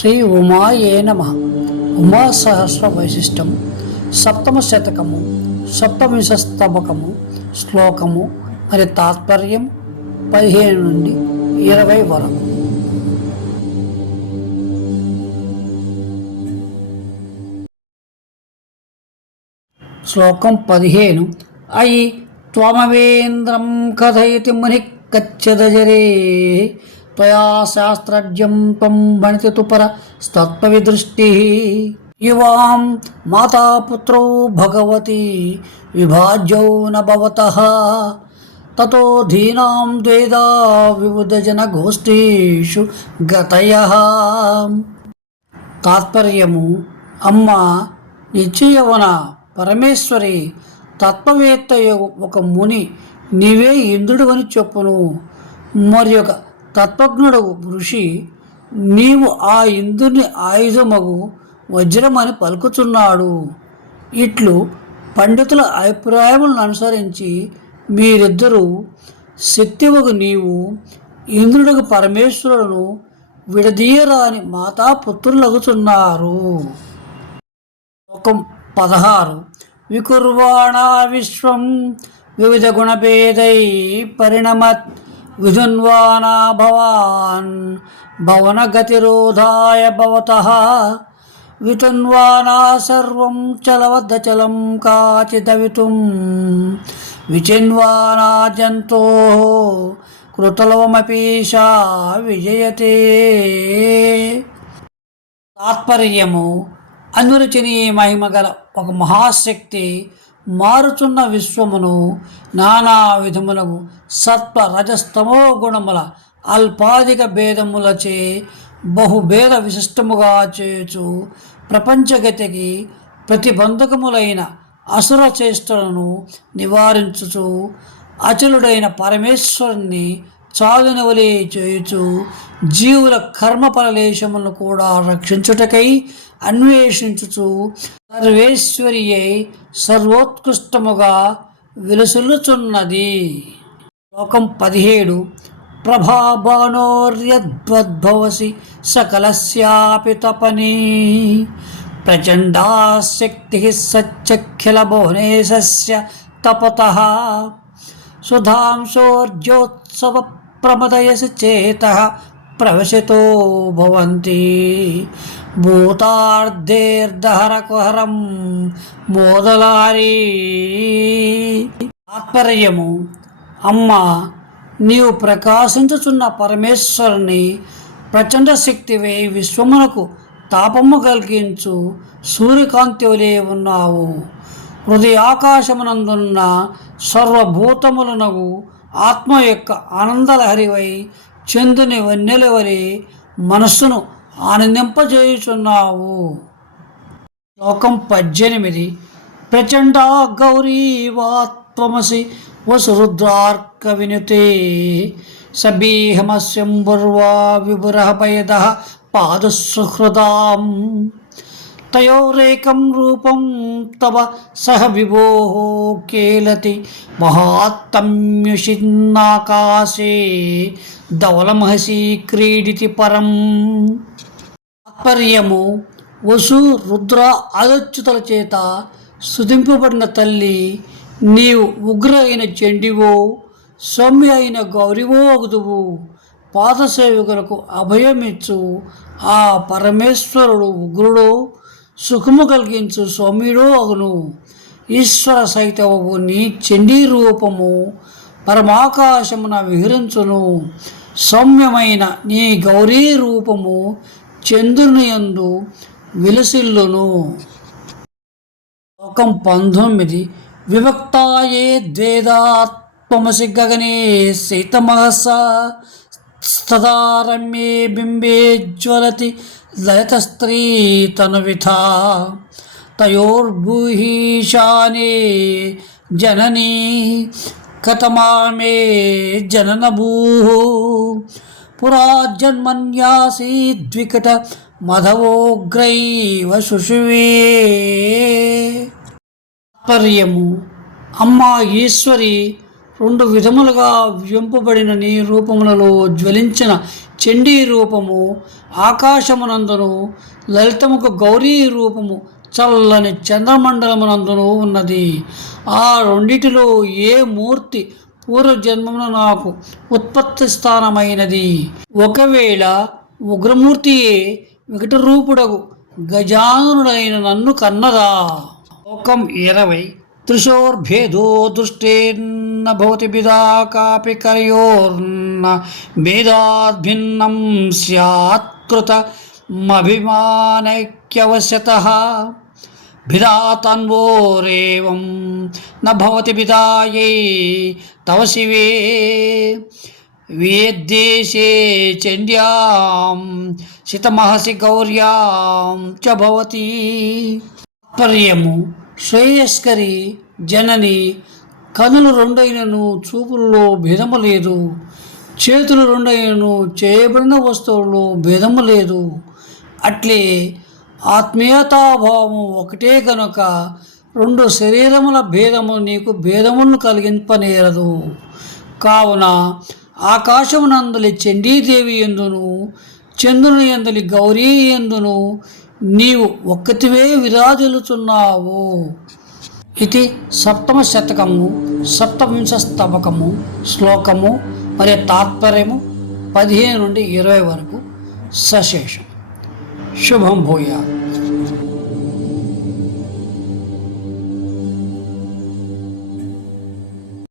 శ్రీ ఉమాయే నమ. ఉమా సహస్ర వైశిష్టం సప్తమ శతకము సప్తమిశ స్తబకము శ్లోకము మరి తాత్పర్యం పదిహేను నుండి ఇరవై వరకు. శ్లోకం పదిహేను. అయి త్వమవేంద్రం కథయతి ముని కచ్చదజరే త్వయా శాస్త్రజ్యం త్వం భణితి తుపర స్తత్వవిదృష్టి యువాం మాతాపుత్రౌ భగవతి విభాజ్యౌ న భవతః తతో ధీనాం ద్వేదా విబుధజన గోష్ఠీషు గతయః తాత్పర్యము అమ్మ నిశ్చయవన పరమేశ్వరి తత్వవేత్త యొ- ఒక ముని నీవే ఇంద్రుడు అని చెప్పును. మరి ఒక తత్వజ్ఞుడు ఋషి నీవు ఆ ఇంద్రుని ఆయుధమగు వజ్రమని పలుకుతున్నాడు ఇట్లు పండితుల అభిప్రాయములను అనుసరించి మీరిద్దరూ శక్తివగు నీవు ఇంద్రుడికి పరమేశ్వరులను విడదీయరాని మాతాపుత్రులగుతున్నారు ఒక పదహారు. వికుర్వాణా విశ్వం వివిధ గుణభేదై పరిణమత్ విధున్వానా భవాన్ భవనగతిరోధాయ భవత వితున్వానా సర్వం చలవద్దచలం కాచిదవితుం విచిన్వానా జంతో కృతలవమపీషా విజయతే తాత్పర్యము అనురచనీ మహిమ గల ఒక మహాశక్తి మారుచున్న విశ్వమును నానా విధములకు సత్వ రజస్తమో గుణముల అల్పాధిక భేదములచే బహుభేద విశిష్టముగా చేయుచు ప్రపంచగతికి ప్రతిబంధకములైన అసుర చేష్టలను నివారించుచు అచలుడైన పరమేశ్వరుణ్ణి చాలునవలే చేయుచు జీవుల కర్మ కూడా రక్షించుటకై అన్వేషించుచు సర్వేశ్వరియై సర్వోత్కృష్టముగా విలుసులుచున్నది శ్లోకం పదిహేడు. ప్రభాభానోర్యద్వద్భవసి సకలస్యాపి తపని. ప్రచండా శక్తి సచ్చఖిల భువనేశస్య తపత. సుధాంశోర్జోత్సవ ప్రమదయసి చేత ప్రవశతో భవంతి భూతార్ధేర్దహరకుహరం మోదలారి తాత్పర్యము అమ్మ నీవు ప్రకాశించుచున్న పరమేశ్వరుని ప్రచండ శక్తివే విశ్వమునకు తాపము కలిగించు సూర్యకాంతి వలె ఉన్నావు. హృదయాకాశమునందున్న సర్వభూతములనగు ఆత్మ యొక్క ఆనందలహరివై చందుని వన్నెల మనస్సును ఆనందింపజేయుచున్నావు. శ్లోకం పద్దెనిమిది. ప్రచండ గౌరీవాత్వమసి వసురుద్రార్క వినుతే సబీహమస్యంబుర్వా విభురహపయద పాదసుహృదాం తయోరేకం రూపం తవ సహ విభో కేలతి మహాత్తమ్యుషిన్నాకాశే ధవలమహసి క్రీడితి పరం. తాత్పర్యము వసు రుద్ర ఆదచ్యుతుల చేత సుధింపబడిన తల్లి నీవు ఉగ్ర అయిన చండివో సౌమ్య అయిన గౌరివో అగుదువు. పాదసేవకులకు అభయమిచ్చు ఆ పరమేశ్వరుడు ఉగ్రుడు సుఖము కలిగించు సౌమ్యుడు అగును. ఈశ్వర సహితవు నీ చండీ రూపము పరమాకాశమున విహరించును. సౌమ్యమైన నీ గౌరీ రూపము చంద్రుని యందు విలసిల్లును. లోకం పంతొమ్మిది. వివక్తాయే ద్వేదాత్మసి గగనే శీతమహస స్తదారమ్యే బింబే జ్వలతి లయత స్త్రీ తనువిథా తయోర్భూహీశానే జననీ కథమామే జననభూ పురా జన్మన్యాసీద్వికట మధవోగ్రైవ శుశువే తాత్పర్యము అమ్మ ఈశ్వరి రెండు విధములుగా వ్యంపబడిన నీ రూపములలో జ్వలించిన చండీ రూపము ఆకాశమునందును లలితముకు గౌరీ రూపము చల్లని చంద్రమండలమునందును ఉన్నది. ఆ రెండిటిలో ఏ మూర్తి పూర్వజన్మమున నాకు ఉత్పత్తి స్థానమైనది? ఒకవేళ ఉగ్రమూర్తియే వికట రూపుడగు గజానుడైన నన్ను కన్నదా? లోకం ఇరవై त्रिशोर्भेदो दृष्टेर्न भवति विदा कापि कर्योर्न भेदाद्भिन्नं स्यात्कृतमभिमानैक्यवश्यतः। भिदा तन्वोरेवं न भवति विदायै, तव शिवे। वेद्देशे चण्ड्यां शितमहसि गौर्यां च भवति। पर्यमु శ్రేయస్కరి జనని కనులు రెండైనను చూపుల్లో భేదము లేదు చేతులు రెండైనను చేయబడిన వస్తువుల్లో భేదము లేదు అట్లే ఆత్మీయతాభావము ఒకటే కనుక రెండు శరీరముల భేదము నీకు భేదమును కలిగింపనేరదు. కావున ఆకాశమునందలి చండీదేవి ఎందును చంద్రుని ఎందులి గౌరీ ఎందును నీవు ఒక్కతివే విరాజులుచున్నావు ఇది సప్తమ శతకము సప్తవింశ స్తవకము శ్లోకము మరియు తాత్పర్యము పదిహేను నుండి ఇరవై వరకు సశేషం. శుభం భూయా